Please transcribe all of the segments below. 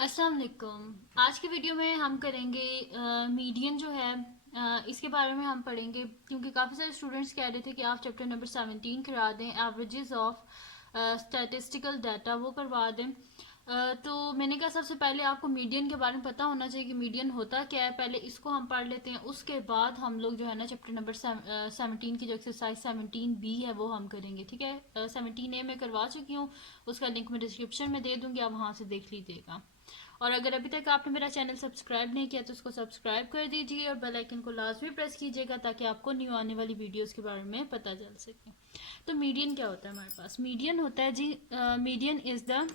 अस्सलाम वालेकुम। आज की वीडियो में हम करेंगे मीडियन जो है इसके बारे में हम पढ़ेंगे, क्योंकि काफ़ी सारे स्टूडेंट्स कह रहे थे कि आप चैप्टर नंबर 17 करा दें, एवरेजेस ऑफ स्टैटिस्टिकल डाटा वो करवा दें। तो मैंने कहा सबसे पहले आपको मीडियन के बारे में पता होना चाहिए कि मीडियन होता क्या है। पहले इसको हम पढ़ लेते हैं, उसके बाद हम लोग जो है ना चैप्टर नंबर 17 की जो एक्सरसाइज 17B है वो हम करेंगे। ठीक है, 17A मैं करवा चुकी हूँ, उसका लिंक मैं डिस्क्रिप्शन में दे दूँगी, आप वहाँ से देख लीजिएगा। और अगर अभी तक आपने मेरा चैनल सब्सक्राइब नहीं किया तो उसको सब्सक्राइब कर दीजिए और बेल आइकन को लाजमी प्रेस कीजिएगा ताकि आपको न्यू आने वाली वीडियोस के बारे में पता चल सके। तो मीडियन क्या होता है हमारे पास? मीडियन होता है जी, मीडियन इज द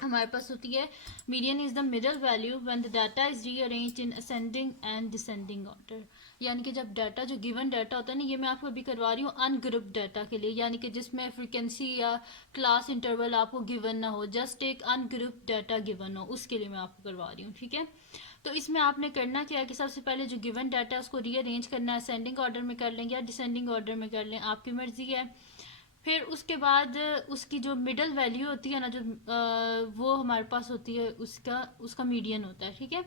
हमारे पास होती है, median is the middle value when the data is rearranged in ascending and descending order. यानी कि जब डाटा जो गिवन डाटा होता है ना, ये मैं आपको अभी करवा रही हूँ अनग्रुप डाटा के लिए, यानी कि जिसमें फ्रीक्वेंसी या क्लास इंटरवल आपको गिवन ना हो, जस्ट एक अनग्रुप डाटा गिवन हो, उसके लिए मैं आपको करवा रही हूँ। ठीक है, तो इसमें आपने करना क्या है कि सबसे पहले जो गिवन डाटा है उसको रीअरेंज करना है, असेंडिंग ऑर्डर में कर लें या डिसेंडिंग ऑर्डर में कर लें, आपकी मर्जी है। फिर उसके बाद उसकी जो मिडल वैल्यू होती है ना, जो वो हमारे पास होती है, उसका उसका मीडियन होता है। ठीक है,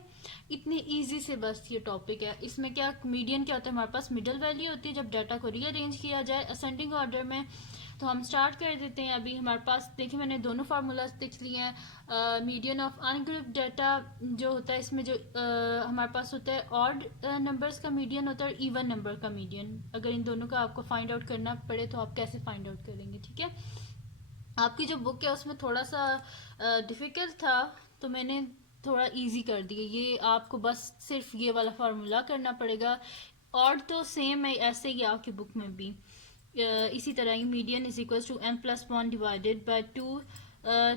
इतनी इजी से बस ये टॉपिक है। इसमें क्या मीडियन क्या होता है, हमारे पास मिडल वैल्यू होती है जब डाटा को रीअरेंज किया जाए असेंडिंग ऑर्डर में। तो हम स्टार्ट कर देते हैं। अभी हमारे पास देखिए मैंने दोनों फार्मूलाज लिख लिए हैं। मीडियन ऑफ अनग्रुप डाटा जो होता है, इसमें जो हमारे पास होता है ऑड नंबर्स का मीडियन होता है और इवन नंबर का मीडियन। अगर इन दोनों का आपको फाइंड आउट करना पड़े तो आप कैसे फाइंड आउट करेंगे? ठीक है, आपकी जो बुक है उसमें थोड़ा सा डिफ़िकल्ट था, तो मैंने थोड़ा इजी कर दिया। ये आपको बस सिर्फ ये वाला फार्मूला करना पड़ेगा। और तो सेम है ऐसे ही आपकी बुक में भी इसी तरह ही median is equal to n+1 divided by 2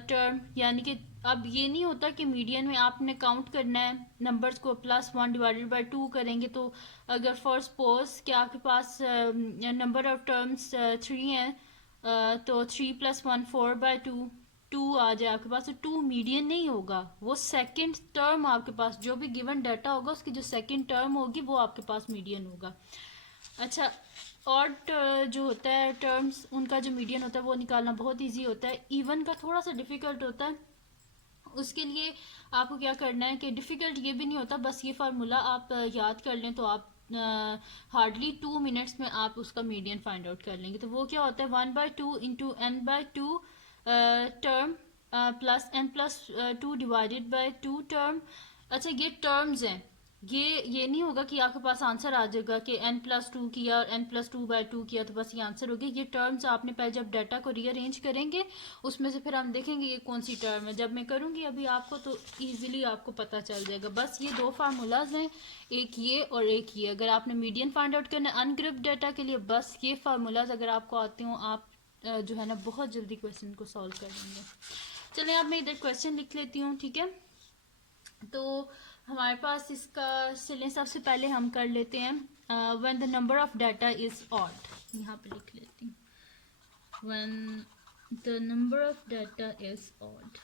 term. यानी कि अब ये नहीं होता कि मीडियन में आपने काउंट करना है नंबर्स को, +1 डिवाइडेड बाय 2 करेंगे तो अगर फॉर सपोज कि आपके पास नंबर ऑफ टर्म्स 3 हैं, तो 3+1 4/2 2 आ जाए आपके पास, तो 2 मीडियन नहीं होगा, वो सेकंड टर्म आपके पास जो भी गिवन डाटा होगा उसकी जो सेकंड टर्म होगी वो आपके पास मीडियन होगा। अच्छा, ऑड जो होता है टर्म्स, उनका जो मीडियन होता है वो निकालना बहुत इजी होता है। इवन का थोड़ा सा डिफिकल्ट होता है। उसके लिए आपको क्या करना है कि डिफ़िकल्ट ये भी नहीं होता, बस ये फार्मूला आप याद कर लें तो आप हार्डली 2 मिनट्स में आप उसका मीडियन फाइंड आउट कर लेंगे। तो वो क्या होता है, 1/2 into n/2 term plus n+2 divided by 2 term. अच्छा, ये टर्म्स हैं, ये नहीं होगा कि आपके पास आंसर आ जाएगा कि n+2 किया और n+2/2 किया तो बस ये आंसर हो गया। ये टर्म्स आपने पहले जब डाटा को रीअरेंज करेंगे उसमें से फिर हम देखेंगे ये कौन सी टर्म है। जब मैं करूँगी अभी आपको तो ईजिली आपको पता चल जाएगा। बस ये दो फार्मूलाज हैं, एक ये और एक ये। अगर आपने मीडियन फाइंड आउट करना है अनग्रुप डाटा के लिए, बस ये फार्मूलाज अगर आपको आते हो आप जो है ना बहुत जल्दी क्वेश्चन को सॉल्व कर लेंगे। चलें अब मैं इधर क्वेश्चन लिख लेती हूँ। ठीक है, तो हमारे पास इसका चलें सबसे पहले हम कर लेते हैं when the number of data is odd. यहाँ पे लिख लेती हूँ when the number of data is odd.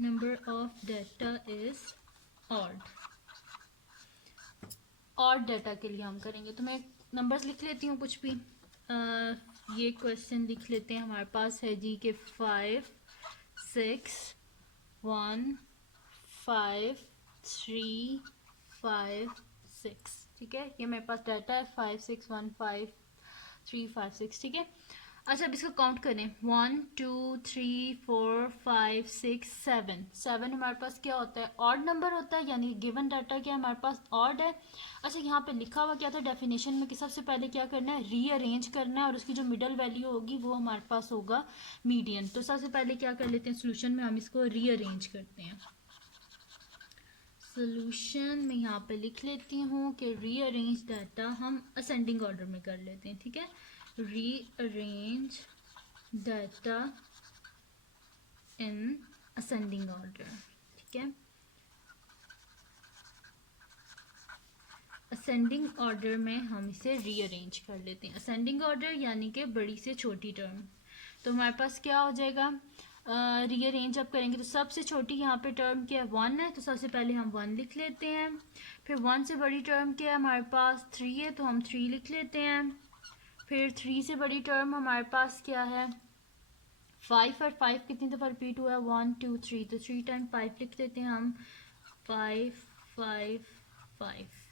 Number of data is odd, odd data के लिए हम करेंगे। तो मैं नंबर्स लिख लेती हूँ कुछ भी। ये क्वेश्चन लिख लेते हैं, हमारे पास है जी के 5 6 1 5 3 5 6। ठीक है, ये मेरे पास डाटा है 5 6 1 5 3 5 6। ठीक है, अच्छा अब इसको काउंट करें, 1 2 3 4 5 6 7। 7 हमारे पास क्या होता है, ऑड नंबर होता है, यानी गिवन डाटा क्या हमारे पास ऑड है। अच्छा, यहाँ पे लिखा हुआ क्या था डेफिनेशन में कि सबसे पहले क्या करना है, रीअरेंज करना है और उसकी जो मिडल वैल्यू होगी वो हमारे पास होगा मीडियन। तो सबसे पहले क्या कर लेते हैं, सोल्यूशन में हम इसको रीअरेंज करते हैं। सोल्यूशन में यहाँ पे लिख लेती हूँ कि रीअरेंज डाटा हम असेंडिंग ऑर्डर में कर लेते हैं। ठीक है, rearrange data in ascending order. ठीक है, असेंडिंग ऑर्डर में हम इसे रीअरेंज कर लेते हैं। असेंडिंग ऑर्डर यानी कि बड़ी से छोटी टर्म। तो हमारे पास क्या हो जाएगा, रीअरेंज अब करेंगे तो सबसे छोटी यहाँ पे टर्म क्या है, 1 है, तो सबसे पहले हम 1 लिख लेते हैं। फिर 1 से बड़ी टर्म क्या है हमारे पास, 3 है, तो हम 3 लिख लेते हैं। फिर 3 से बड़ी टर्म हमारे पास क्या है 5, और 5 कितनी दफ़ा रिपीट हुआ है 1 2 3, तो 3 टाइम 5 लिख देते हैं हम 5 5 5।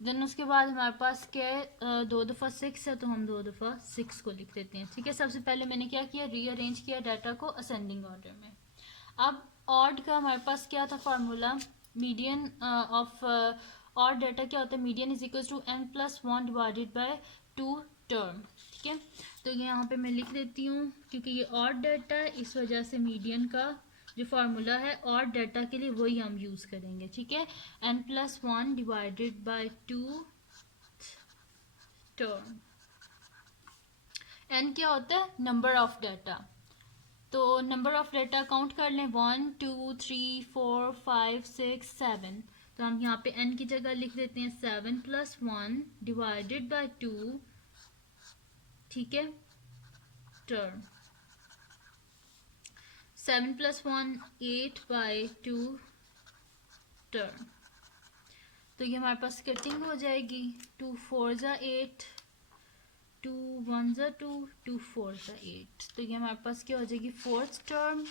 देन उसके बाद हमारे पास क्या है 2 दफ़ा 6 है, तो हम 2 दफ़ा 6 को लिख देते हैं। ठीक है, सबसे पहले मैंने क्या किया रीअरेंज किया डाटा को असेंडिंग ऑर्डर में। अब ऑड का हमारे पास क्या था formula, median of odd data क्या होता है, median is equal to n plus 1 divided by 2 term. ठीक है, तो ये यहाँ पे मैं लिख देती हूँ क्योंकि ये ऑड डाटा है, इस वजह से मीडियन का जो फार्मूला है ऑड डाटा के लिए वही हम यूज़ करेंगे। ठीक है, n plus 1 divided by 2 term. n क्या होता है नंबर ऑफ डाटा, तो नंबर ऑफ डाटा काउंट कर लें 1 2 3 4 5 6 7, तो हम यहाँ पे n की जगह लिख देते हैं 7 प्लस 1 डिवाइडेड बाय 2। ठीक है, टर्म 7 प्लस 1 8 बाय 2 टर्म। तो ये हमारे पास कटिंग हो जाएगी 2 4 ज़ा 8, 2 1 ज़ा 2, 2 4 ज़ा 8, तो ये हमारे पास क्या हो जाएगी fourth term.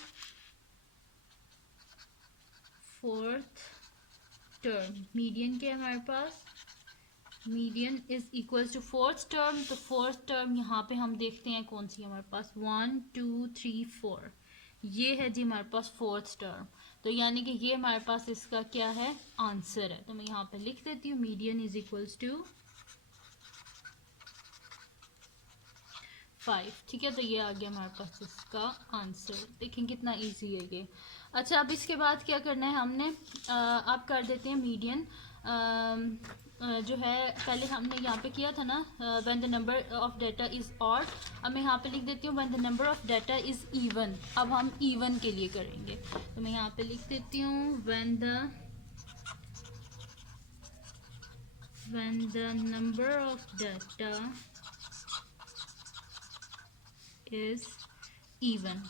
Fourth term median क्या है हमारे पास, median is equal to fourth term, तो फोर्थ टर्म यहाँ पे हम देखते हैं कौन सी है हमारे पास 1 2 3 4, ये है जी हमारे पास फोर्थ टर्म। तो यानी कि ये हमारे पास इसका क्या है आंसर है, तो मैं यहाँ पे लिख देती हूँ मीडियन इज इक्वल्स टू 5। ठीक है, तो ये आ गया हमारे पास इसका आंसर। देखें कितना इजी है ये। अच्छा, अब इसके बाद क्या करना है हमने अब कर देते हैं मीडियन जो है पहले हमने यहाँ पे किया था ना when the number of data is odd, अब मैं यहाँ पे लिख देती हूँ when the number of data is even. अब हम इवन के लिए करेंगे, तो मैं यहाँ पे लिख देती हूँ when the number of data is even.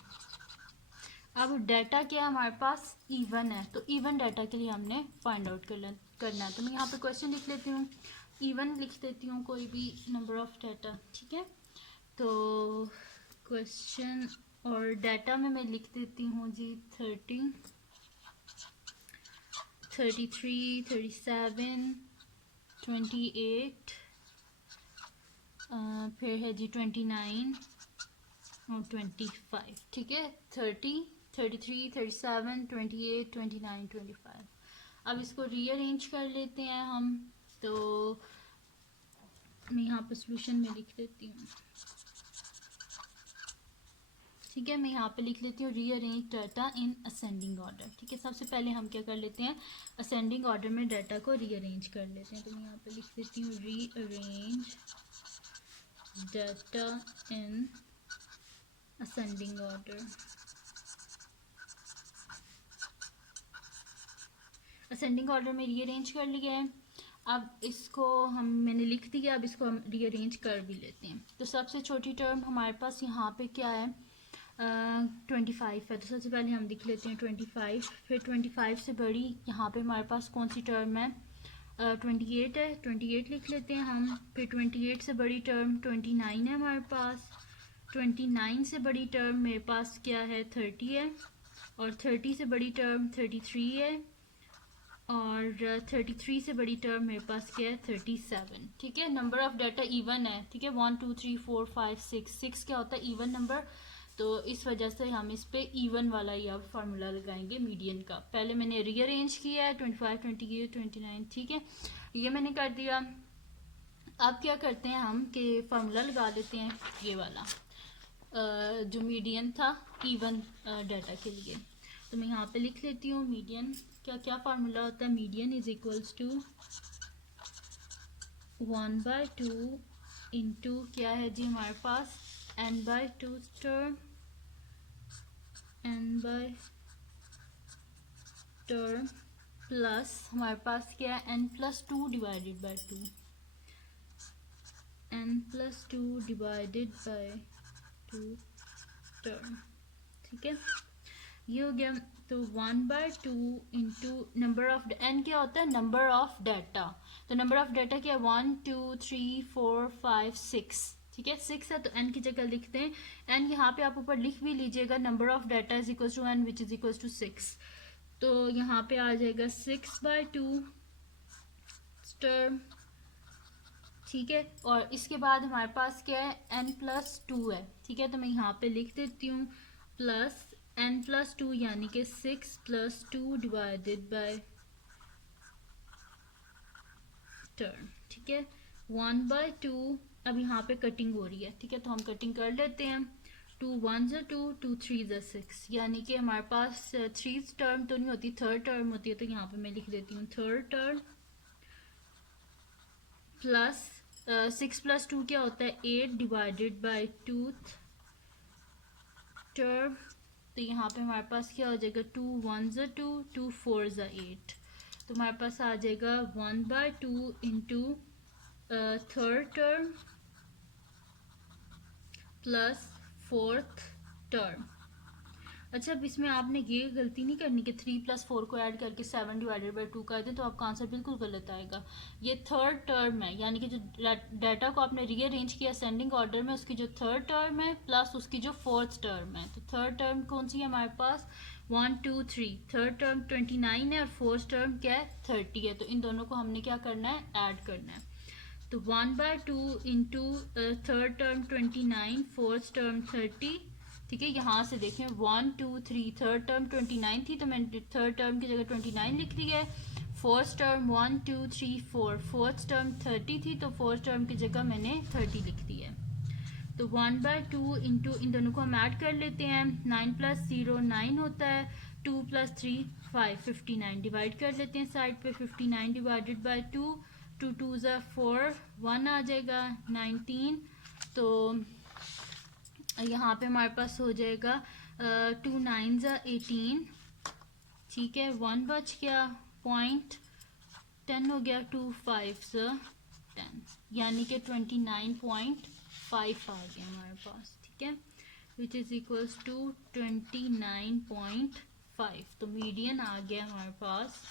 अब डाटा क्या है हमारे पास इवन है, तो इवन डाटा के लिए हमने फाइंड आउट करना है। तो मैं यहाँ पे क्वेश्चन लिख लेती हूँ, इवन लिख देती हूँ कोई भी नंबर ऑफ डाटा। ठीक है, तो क्वेश्चन और डाटा में मैं लिख देती हूँ जी 30 33 37 28 फिर है जी 29 और 25। ठीक है, 30 33 37 28 29 25। अब इसको रीअरेंज कर लेते हैं हम, तो मैं यहाँ पे सोल्यूशन में लिख देती हूँ। ठीक है, मैं यहाँ पे लिख लेती हूँ rearrange data in ascending order. ठीक है, सबसे पहले हम क्या कर लेते हैं असेंडिंग ऑर्डर में डाटा को रीअरेंज कर लेते हैं, तो मैं यहाँ पे लिख देती हूँ rearrange data in ascending order. Ascending order में रीअरेंज कर लिया है। अब इसको मैंने लिख दिया, अब इसको हम रीअरेंज कर भी लेते हैं। तो सबसे छोटी टर्म हमारे पास यहाँ पे क्या है 25 है, तो सबसे पहले हम लिख लेते हैं 25। फिर 25 से बड़ी यहाँ पे हमारे पास कौन सी टर्म है 28 है, 28 लिख लेते हैं हम। फिर 28 से बड़ी टर्म 29 है हमारे पास। 29 से बड़ी टर्म मेरे पास क्या है 30 है, और 30 से बड़ी टर्म 33 है, और 33 से बड़ी टर्म मेरे पास क्या है 37। ठीक है, नंबर ऑफ डाटा इवन है। ठीक है, 1 2 3 4 5 6 क्या होता है इवन नंबर, तो इस वजह से हम इस पे इवन वाला ही अब फार्मूला लगाएंगे मीडियन का। पहले मैंने रीअरेंज किया है 25 28 29। ठीक है, ये मैंने कर दिया। अब क्या करते हैं हम कि फार्मूला लगा लेते हैं ये वाला जो मीडियन था इवन डाटा के लिए। तो मैं यहाँ पे लिख लेती हूँ मीडियन क्या क्या फार्मूला होता है, median is equals to 1/2 into क्या है जी हमारे पास n/2 टर्म, n/टर्म प्लस हमारे पास क्या है n+2 divided by 2, n+2 divided by 2 term. ठीक है, ये हो गया। तो 1/2 इंटू नंबर ऑफ n क्या होता है नंबर ऑफ डाटा, तो नंबर ऑफ डाटा क्या है 1 2 3 4 5 6। ठीक है 6 है तो n की जगह लिखते हैं n, यहाँ पे आप ऊपर लिख भी लीजिएगा number of data is equal to n which is equal to 6, तो यहाँ पे आ जाएगा 6/2 टर्म, ठीक है। और इसके बाद हमारे पास क्या है n+2 है, ठीक है, तो मैं यहाँ पे लिख देती हूँ प्लस n+2 यानी कि 6+2 डिवाइडेड बाय टर्म, ठीक है 1/2। अब यहाँ पे कटिंग हो रही है, ठीक है, तो हम कटिंग कर लेते हैं। 2 1s are 2, 2 3s are 6, यानी कि हमारे पास 3 टर्म तो नहीं होती, थर्ड टर्म होती है, तो यहाँ पे मैं लिख देती हूँ थर्ड टर्म प्लस 6+2 क्या होता है 8 डिवाइडेड बाय 2 टर्म, तो यहाँ पे हमारे पास क्या हो जाएगा 2 1s are 2, 2 4s are 8, तो हमारे पास आ जाएगा 1/2 into third term plus fourth term. अच्छा, अब इसमें आपने ये गलती नहीं करनी कि 3 + 4 को ऐड करके 7 डिवाइडेड बाई 2 कर दें, तो आपका आंसर बिल्कुल गलत आएगा। ये थर्ड टर्म है, यानी कि जो डाटा को आपने रीअरेंज किया असेंडिंग ऑर्डर में, उसकी जो थर्ड टर्म है प्लस उसकी जो फोर्थ टर्म है, तो थर्ड टर्म कौन सी है हमारे पास 1 2 3, थर्ड टर्म 29 है और फोर्थ टर्म क्या है 30 है, तो इन दोनों को हमने क्या करना है ऐड करना है। तो 1/2 into third term 29, fourth term 30, ठीक है। यहाँ से देखें 1 2 3, थर्ड टर्म 29 थी तो मैंने थर्ड टर्म की जगह 29 लिख दी है। फोर्थ टर्म 1 2 3 4, फोर्थ टर्म 30 थी तो फोर्थ टर्म की जगह मैंने 30 लिख दी है। तो 1/2 इंटू इन दोनों को हम ऐड कर लेते हैं, 9 + 0 9 होता है, 2 + 3 5, 59 डिवाइड कर लेते हैं साइड पे, 59 डिवाइडेड बाई 2, 2 2s are 4, 1 आ जाएगा 19, तो यहाँ पे हमारे पास हो जाएगा 2 9s are 18, ठीक है 1 बच गया, पॉइंट 10 हो गया, 2 5s are 10, यानी कि 29.5 आ गया हमारे पास, ठीक है, विच इज इक्वल्स टू 29.5, तो मीडियन आ गया हमारे पास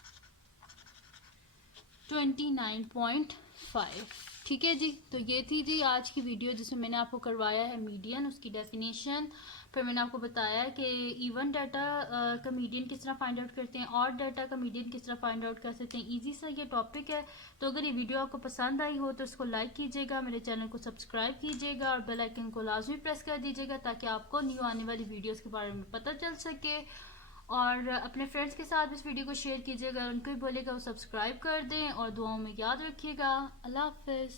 29.5, ठीक है जी। तो ये थी जी आज की वीडियो जिसमें मैंने आपको करवाया है मीडियन, उसकी डेफिनेशन, फिर मैंने आपको बताया कि इवन डाटा का मीडियन किस तरह फाइंड आउट करते हैं और डाटा का मीडियन किस तरह फाइंड आउट कर सकते हैं। इजी सा ये टॉपिक है, तो अगर ये वीडियो आपको पसंद आई हो तो इसको लाइक कीजिएगा, मेरे चैनल को सब्सक्राइब कीजिएगा और बेल आइकन को लाजमी प्रेस कर दीजिएगा ताकि आपको न्यू आने वाली वीडियोज़ के बारे में पता चल सके। और अपने फ्रेंड्स के साथ इस वीडियो को शेयर कीजिएगा, उनको भी बोलेगा वो सब्सक्राइब कर दें और दुआओं में याद रखिएगा। अल्लाह हाफिज़।